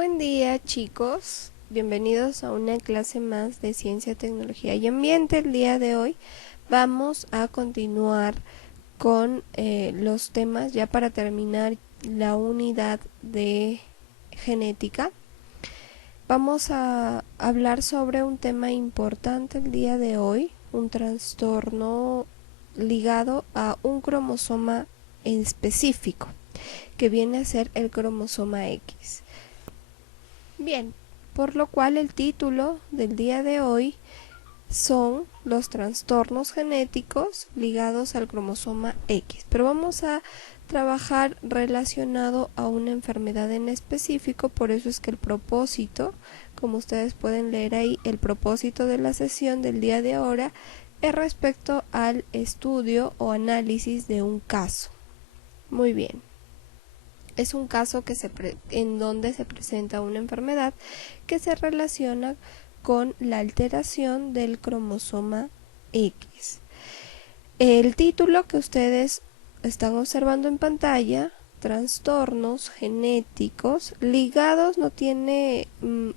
Buen día, chicos. Bienvenidos a una clase más de Ciencia, Tecnología y Ambiente. El día de hoy vamos a continuar con los temas ya para terminar la unidad de genética. Vamos a hablar sobre un tema importante el día de hoy, un trastorno ligado a un cromosoma en específico, que viene a ser el cromosoma X. Bien, por lo cual el título del día de hoy son los trastornos genéticos ligados al cromosoma X, pero vamos a trabajar relacionado a una enfermedad en específico. Por eso es que el propósito, como ustedes pueden leer ahí, el propósito de la sesión del día de ahora es respecto al estudio o análisis de un caso. Muy bien. Es un caso en donde se presenta una enfermedad que se relaciona con la alteración del cromosoma X. El título que ustedes están observando en pantalla, trastornos genéticos ligados, no tiene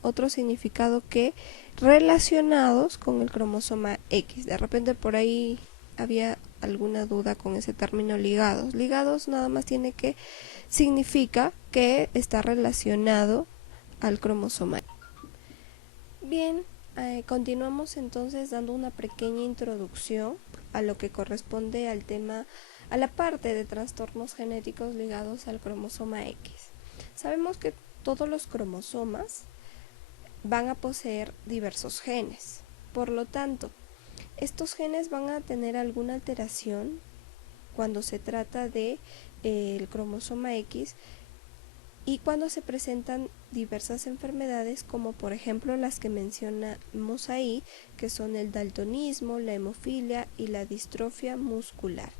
otro significado que relacionados con el cromosoma X. De repente por ahí había alguna duda con ese término ligados. Ligados nada más significa que está relacionado al cromosoma. Bien, continuamos entonces dando una pequeña introducción a lo que corresponde al tema, a la parte de trastornos genéticos ligados al cromosoma X. Sabemos que todos los cromosomas van a poseer diversos genes. Por lo tanto, estos genes van a tener alguna alteración cuando se trata de el cromosoma X y cuando se presentan diversas enfermedades, como por ejemplo las que mencionamos ahí, que son el daltonismo, la hemofilia y la distrofia muscular.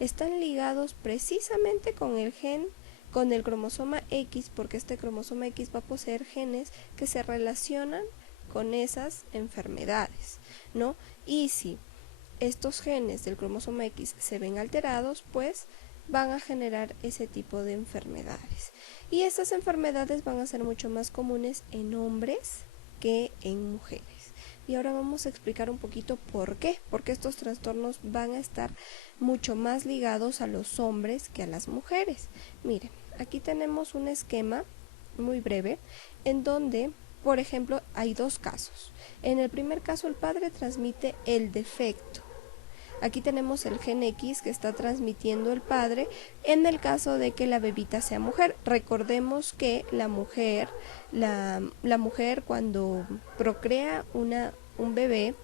Están ligados precisamente con el cromosoma X, porque este cromosoma X va a poseer genes que se relacionan con esas enfermedades, ¿no? Y si estos genes del cromosoma X se ven alterados, pues van a generar ese tipo de enfermedades. Y estas enfermedades van a ser mucho más comunes en hombres que en mujeres. Y ahora vamos a explicar un poquito por qué. Porque estos trastornos van a estar mucho más ligados a los hombres que a las mujeres. Miren, aquí tenemos un esquema muy breve en donde, por ejemplo, hay dos casos. En el primer caso, el padre transmite el defecto. Aquí tenemos el gen X que está transmitiendo el padre en el caso de que la bebita sea mujer. Recordemos que la mujer cuando procrea un bebé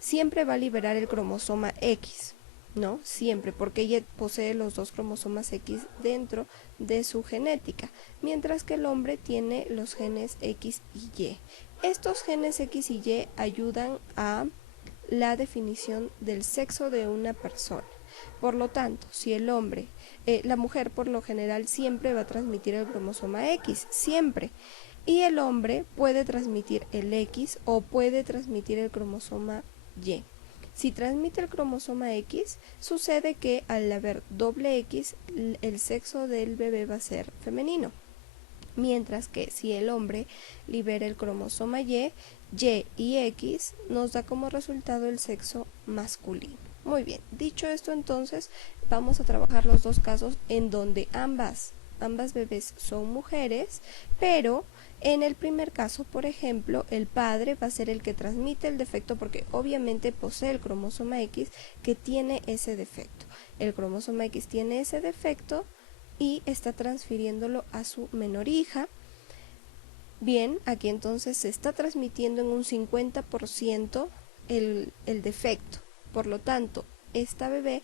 siempre va a liberar el cromosoma X, ¿no? Siempre, porque ella posee los dos cromosomas X dentro de su genética, mientras que el hombre tiene los genes X y Y. Estos genes X y Y ayudan a la definición del sexo de una persona. Por lo tanto, si la mujer por lo general siempre va a transmitir el cromosoma X, siempre, y el hombre puede transmitir el X o puede transmitir el cromosoma Y. Si transmite el cromosoma X, sucede que al haber doble X, el sexo del bebé va a ser femenino. Mientras que si el hombre libera el cromosoma Y y X nos da como resultado el sexo masculino. Muy bien, dicho esto, entonces vamos a trabajar los dos casos en donde ambas bebés son mujeres, pero en el primer caso, por ejemplo, el padre va a ser el que transmite el defecto porque obviamente posee el cromosoma X que tiene ese defecto. El cromosoma X tiene ese defecto y está transfiriéndolo a su menor hija. Bien, aquí entonces se está transmitiendo en un 50% el defecto. Por lo tanto, esta bebé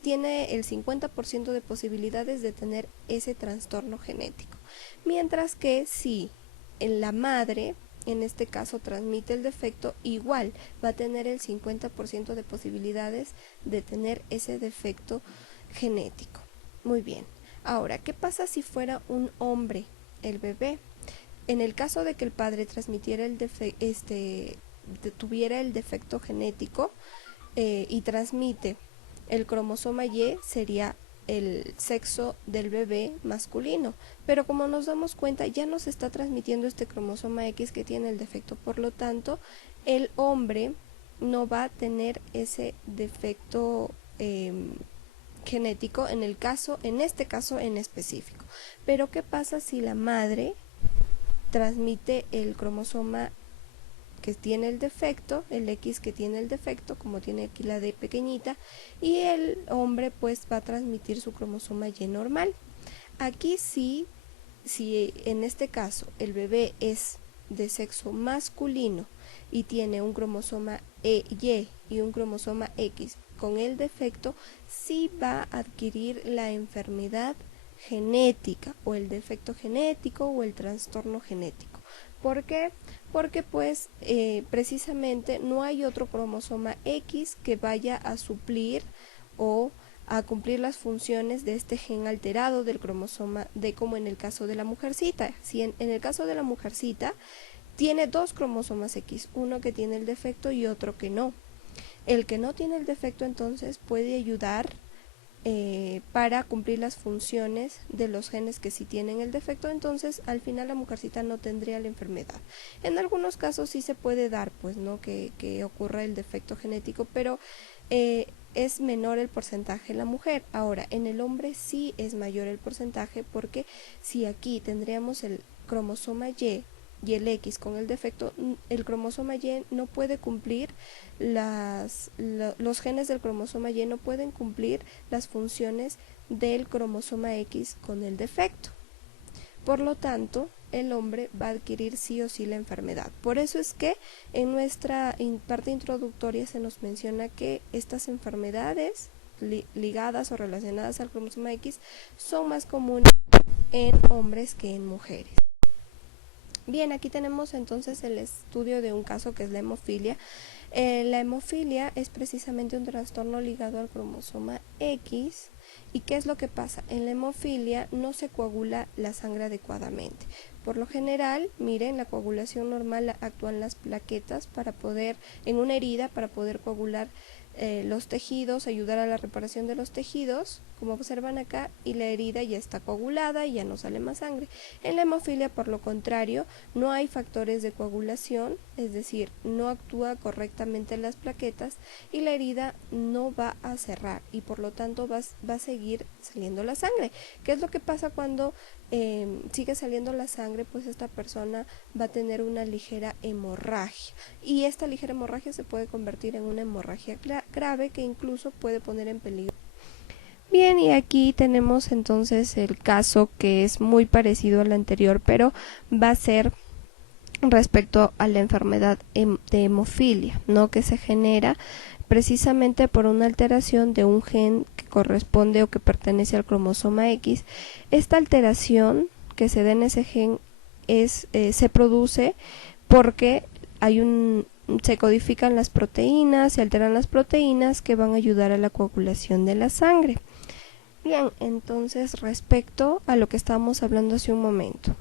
tiene el 50% de posibilidades de tener ese trastorno genético. Mientras que si la madre, en este caso, transmite el defecto, igual va a tener el 50% de posibilidades de tener ese defecto genético. Muy bien. Ahora, ¿qué pasa si fuera un hombre el bebé? En el caso de que el padre transmitiera tuviera el defecto genético y transmite el cromosoma Y, sería el sexo del bebé masculino, pero como nos damos cuenta ya no se está transmitiendo este cromosoma X que tiene el defecto, por lo tanto el hombre no va a tener ese defecto genético en este caso en específico. Pero ¿qué pasa si la madre transmite el cromosoma que tiene el defecto, el X que tiene el defecto, como tiene aquí la D pequeñita, y el hombre pues va a transmitir su cromosoma Y normal? Aquí sí, si en este caso el bebé es de sexo masculino y tiene un cromosoma Y y un cromosoma X con el defecto, sí va a adquirir la enfermedad genética o el defecto genético o el trastorno genético. ¿Por qué? Porque pues precisamente no hay otro cromosoma X que vaya a suplir o a cumplir las funciones de este gen alterado del cromosoma D, como en el caso de la mujercita. Si en el caso de la mujercita tiene dos cromosomas X, uno que tiene el defecto y otro que no. El que no tiene el defecto entonces puede ayudar para cumplir las funciones de los genes que sí tienen el defecto, entonces al final la mujercita no tendría la enfermedad. En algunos casos sí se puede dar, pues no que ocurra el defecto genético, pero es menor el porcentaje en la mujer. Ahora, en el hombre sí es mayor el porcentaje, porque si aquí tendríamos el cromosoma Y y el X con el defecto, el cromosoma Y no puede cumplir los genes del cromosoma Y no pueden cumplir las funciones del cromosoma X con el defecto. Por lo tanto, el hombre va a adquirir sí o sí la enfermedad. Por eso es que en nuestra parte introductoria se nos menciona que estas enfermedades ligadas o relacionadas al cromosoma X son más comunes en hombres que en mujeres. Bien, aquí tenemos entonces el estudio de un caso que es la hemofilia. La hemofilia es precisamente un trastorno ligado al cromosoma X. ¿Y qué es lo que pasa? En la hemofilia no se coagula la sangre adecuadamente. Por lo general, miren, la coagulación normal actúan las plaquetas en una herida para poder coagular los tejidos, ayudar a la reparación de los tejidos, como observan acá, y la herida ya está coagulada y ya no sale más sangre. En la hemofilia, por lo contrario, no hay factores de coagulación, es decir, no actúa correctamente las plaquetas y la herida no va a cerrar y por lo tanto va a seguir saliendo la sangre. ¿Qué es lo que pasa cuando sigue saliendo la sangre? Pues esta persona va a tener una ligera hemorragia y esta ligera hemorragia se puede convertir en una hemorragia grave que incluso puede poner en peligro. Bien, y aquí tenemos entonces el caso que es muy parecido al anterior, pero va a ser respecto a la enfermedad de hemofilia, ¿no? Que se genera precisamente por una alteración de un gen que corresponde o que pertenece al cromosoma X. Esta alteración que se da en ese gen se produce porque se codifican las proteínas, se alteran las proteínas que van a ayudar a la coagulación de la sangre. Bien, entonces respecto a lo que estábamos hablando hace un momento,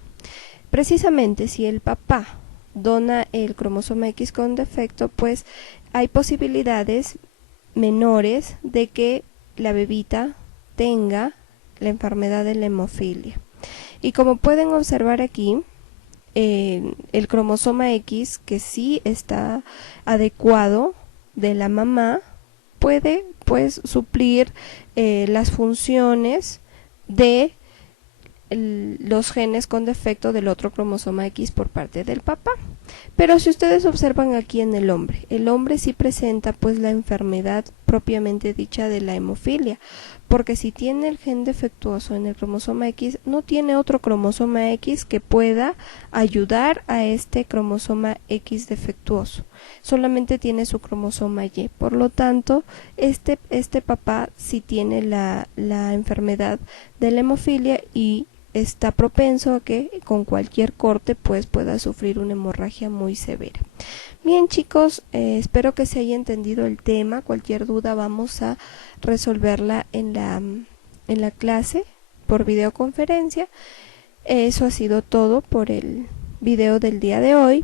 precisamente si el papá dona el cromosoma X con defecto, pues hay posibilidades menores de que la bebita tenga la enfermedad de la hemofilia. Y como pueden observar aquí, el cromosoma X, que sí está adecuado de la mamá, puede pues suplir las funciones de los genes con defecto del otro cromosoma X por parte del papá. Pero si ustedes observan aquí en el hombre sí presenta pues la enfermedad propiamente dicha de la hemofilia, porque si tiene el gen defectuoso en el cromosoma X, no tiene otro cromosoma X que pueda ayudar a este cromosoma X defectuoso, solamente tiene su cromosoma Y. Por lo tanto, este papá sí tiene la enfermedad de la hemofilia y está propenso a que con cualquier corte pues pueda sufrir una hemorragia muy severa. Bien, chicos, espero que se haya entendido el tema. Cualquier duda vamos a resolverla en la clase por videoconferencia. Eso ha sido todo por el video del día de hoy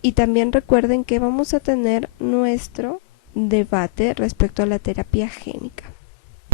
y también recuerden que vamos a tener nuestro debate respecto a la terapia génica.